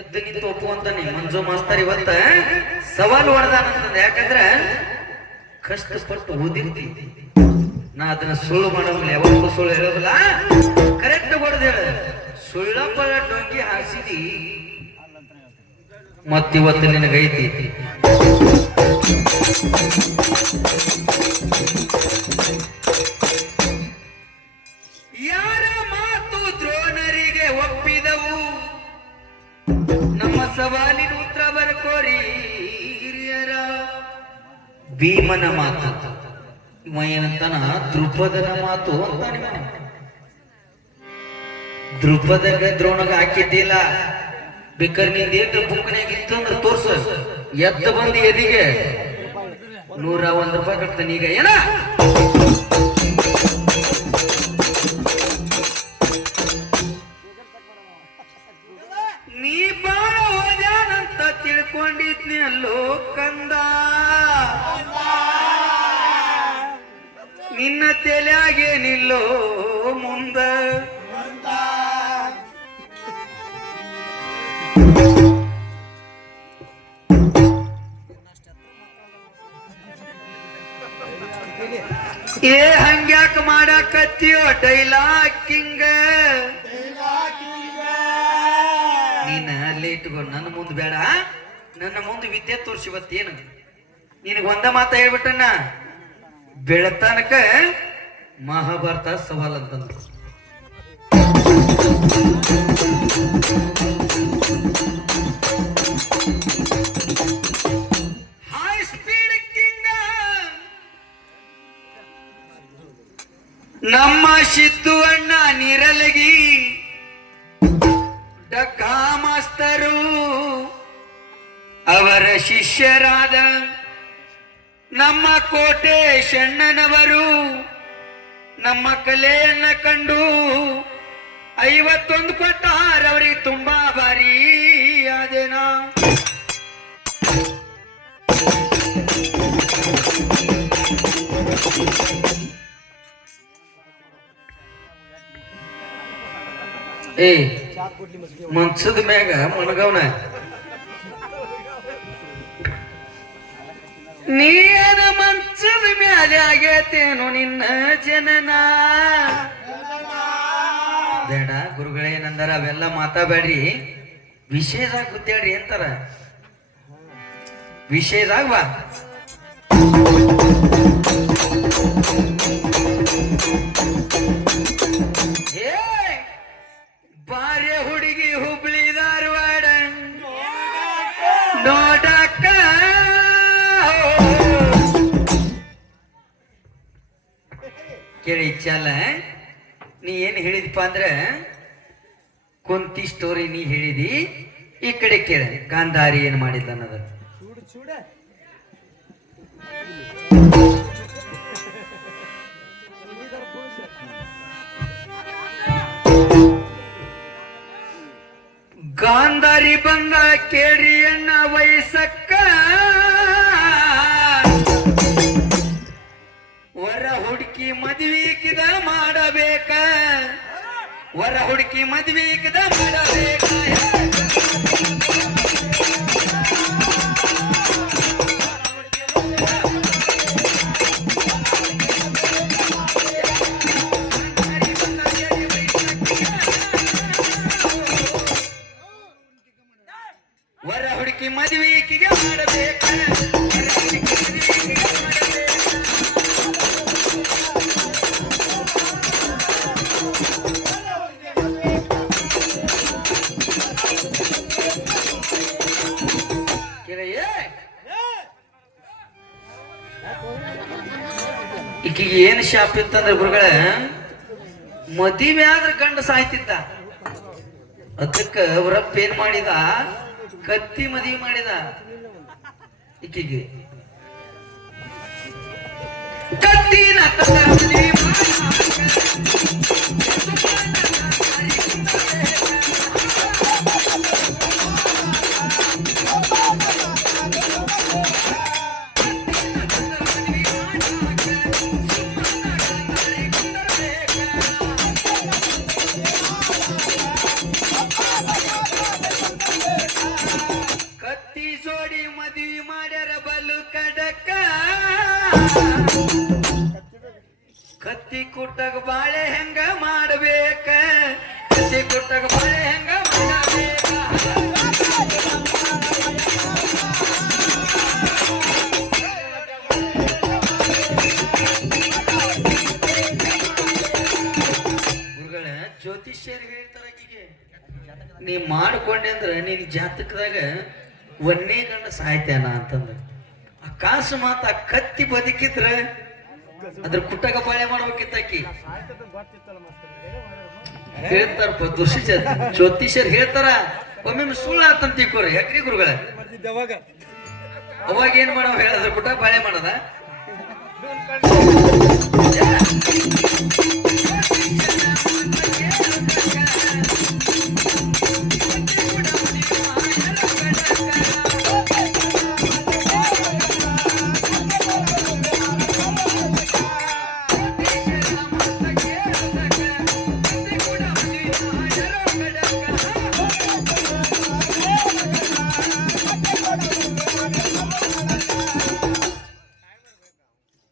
ಎದ್ದು ನಿಂತು ಒಪ್ಪುವಂತಾನೆ ಮಂಜು ಮಾಸ್ತರ್ ಇವತ್ತ ಸವಾಲು ಹೊಡೆದಾನಂತಂದ. ಯಾಕಂದ್ರೆ ಕಷ್ಟಪಟ್ಟು ಓದಿರ್ತಿ ನಾ ಅದನ್ನ ಸುಳ್ಳು ಮಾಡೋದಿಲ್ಲ, ಯಾವತ್ತೂ ಸುಳ್ಳು ಹೇಳೋದಿಲ್ಲ, ಕರೆಕ್ಟ್ ಹೊಡೆದ ಹೇಳ. ಸುಳ್ಳಪ್ಪಳ ಡೊಂಗಿ ಹಾಸಿದಿ ಮತ್ತಿವತ್ತು ನಿನಗೈತಿ. ಯಾರ ಮಾತು ದ್ರೋಣರಿಗೆ ಒಪ್ಪಿದವು, ನಮ್ಮ ಸವಾಲಿನ ಉತ್ತರ ಬರ್ಕೋರಿ ಹಿರಿಯರ. ಭೀಮನ ಮಾತು ಇವ ಏನಂತಾನ, ದ್ರುಪದನ ಮಾತು ಅಂತಾನೆ. ದ್ರುಪದಗ ದ್ರೋಣಗ ಹಾಕಿದ್ದಿಲ್ಲ. ಬೇಕಾದ್ರೆ ನಿಂದೇನು ಬುಕ್ನಾಗಿತ್ತು ಅಂದ್ರೆ ತೋರ್ಸ, ಎದ್ದ ಬಂದು ಎದಿಗೆ 101 ರೂಪಾಯಿ ಕಟ್ತಾನೆ. ಈಗ ಏನ ನೀ ಬಾಳ ಓದ್ಯಾನಂತ ತಿಳ್ಕೊಂಡಿದ್ನಿ ಅಲ್ಲೋ ಕಂದ, ನಿನ್ನ ತಲೆಯಾಗೇನಿಲ್ಲೋ ಮುಂದ. ಏ ಹಂಗ್ಯಾಕ ಮಾಡಾಕತ್ತೀಯೋ ಡೈಲಾಗ್ ಕಿಂಗ, ನೀನ ಅಲ್ಲೇ ಇಟ್ಕೊಂಡು ನನ್ನ ಮುಂದೆ ಬೇಡ, ನನ್ನ ಮುಂದೆ ವಿದ್ಯೆ ತೋರಿಸಿ. ಇವತ್ತೇನು ನಿನಗೆ ಒಂದ ಮಾತ ಹೇಳ್ಬಿಟ್ಟಣ್ಣ, ಬೆಳತನಕ ಮಹಾಭಾರತ ಸವಾಲ್ ಅಂತಂದ್ರು. ಹೈ ಸ್ಪೀಡ್ ಕಿಂಗ ನಮ್ಮ ಸಿದ್ದು ಅಣ್ಣ ನಿರಲಗಿ ಡಕ್ಕಾ ಮಾಸ್ತರು ಅವರ ಶಿಷ್ಯರಾದ ನಮ್ಮ ಕೋಟೆ ಶಣ್ಣನವರು ನಮ್ಮ ಕಲೆಯನ್ನ ಕಂಡು 51 ಕೊಟ್ಟಾರ. ಅವರಿಗೆ ತುಂಬಾ ಭಾರಿ ಆದೇನಾ. ಏ ಮನ್ಸದ ಮ್ಯಾಗ ಮನಗವನ ನೀನ ಮನ್ಸದ ಮ್ಯಾಲೆ ಆಗೇತೇನು ನಿನ್ನ ಜನನ. ಬೇಡ ಗುರುಗಳೇನಂದಾರ ಅವೆಲ್ಲ ಮಾತಾಡ್ಬೇಡ್ರಿ, ವಿಷಯದಾಗ ಗುತ್ತೇಳ್ರಿ ಅಂತಾರ. ವಿಷಯದಾಗ ಬಾ. ಬಾರ್ಯ ಹುಡುಗಿ ಹುಬ್ಳಿ ಧಾರವಾಡ ನೋಡಕ್ಕ ಕೇಳಿ ಚಲ. ನೀ ಏನ್ ಹೇಳಿದಪ್ಪ ಅಂದ್ರ ಕುಂತಿ ಸ್ಟೋರಿ ನೀ ಹೇಳಿದಿ. ಈ ಕಡೆ ಕೇಳ ಗಾಂಧಾರಿ ಏನ್ ಮಾಡಿಲ್ಲ ಅನ್ನೋದು. ಗಾಂಧಾರಿ ಬಂದ ಕೇಳಿಯನ್ನ ವಯಸ್ಸಕ್ಕ, ವರ ಹುಡುಕಿ ಮದ್ವಿಕಿದ ಮಾಡಬೇಕ, ವರ ಹುಡುಕಿ ಮದ್ವಿಕಿದ ಮಾಡಬೇಕ. ವರ ಹುಡುಕಿ ಮದುವೆಗೆ ಮಾಡಬೇಕ. ಈಕಿಗೆ ಏನ್ ಶಾಪ್ ಇತ್ತಂದ್ರೆ ಗುರುಗಳ, ಮದುವೆ ಆದ್ರೆ ಗಂಡ ಸಾಯ್ತಿದ್ದ. ಅದಕ್ಕ ಅವರಪ್ಪ ಏನ್ ಮಾಡಿದ, ಕತ್ತಿ ಮದುವೆ ಮಾಡಿದ ಈಕಿಗೆ. ಕತ್ತಿನ ಮದುವೆ ಕತ್ತಿ ಕುಟ್ಟಗ ಬಾಳೆ ಹೆಂಗ ಮಾಡಬೇಕ ಕತ್ತಿ ಕುಟ್ಟಗ ಬಾಳೆ ಹೆಂಗ ಮಾಡಬೇಕ ಗುರುಗಳ ಜ್ಯೋತಿಷ್ಯರು ಹೇಳ್ತಾರ ಆಕಿಗೆ ನೀ ಮಾಡ್ಕೊಂಡೆ ಅಂದ್ರ ನೀನ್ ಜಾತಕದಾಗ ಒಂದೇ ಗಂಡ ಸಾಯ್ತೇನ ಅಂತಂದ್ರ ಅಕಸ್ಮಾತ್ ಆ ಕತ್ತಿ ಬದುಕಿದ್ರ ಅದ್ರ ಕುಟ್ಟಗ ಬಾಳೆ ಮಾಡ್ಬೇಕಿತ್ತ ಆಕಿ ಹೇಳ್ತಾರಪ್ಪ ಜ್ಯೋತಿಷ್ಯರು ಹೇಳ್ತಾರ ಒಮ್ಮೆ ಸುಳ್ಳು ಆತಂತ ತಿಳ್ಕೊರಿ ಯಾಕ್ರಿ ಗುರುಗಳ ಅವಾಗ ಏನ್ ಮಾಡವ ಹೇಳದ್ರ ಕುಟ್ಟ ಬಾಳೆ ಮಾಡದ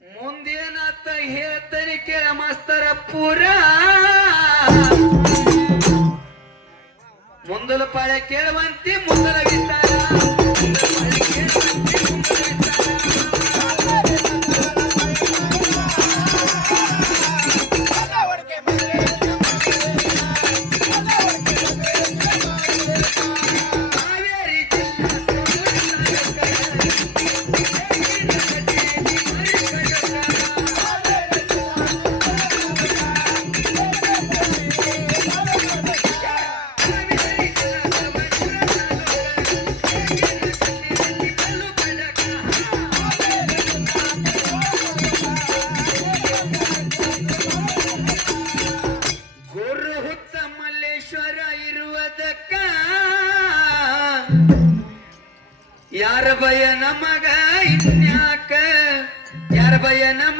ಮುಂದೇನಾತ ಹೇಳ್ತಾನೆ ಕೇಳ ಮಾಸ್ತರ ಪೂರ ಮುಂದಲ ಪಾಳೆ ಕೇಳುವಂತೆ ಮುಂದಲ ವಿಸ್ತಾರ ಯಾರ ಭಯ ನಮಗ ಇನ್ಯಾಕ ಯಾರ ಭಯ ನಮ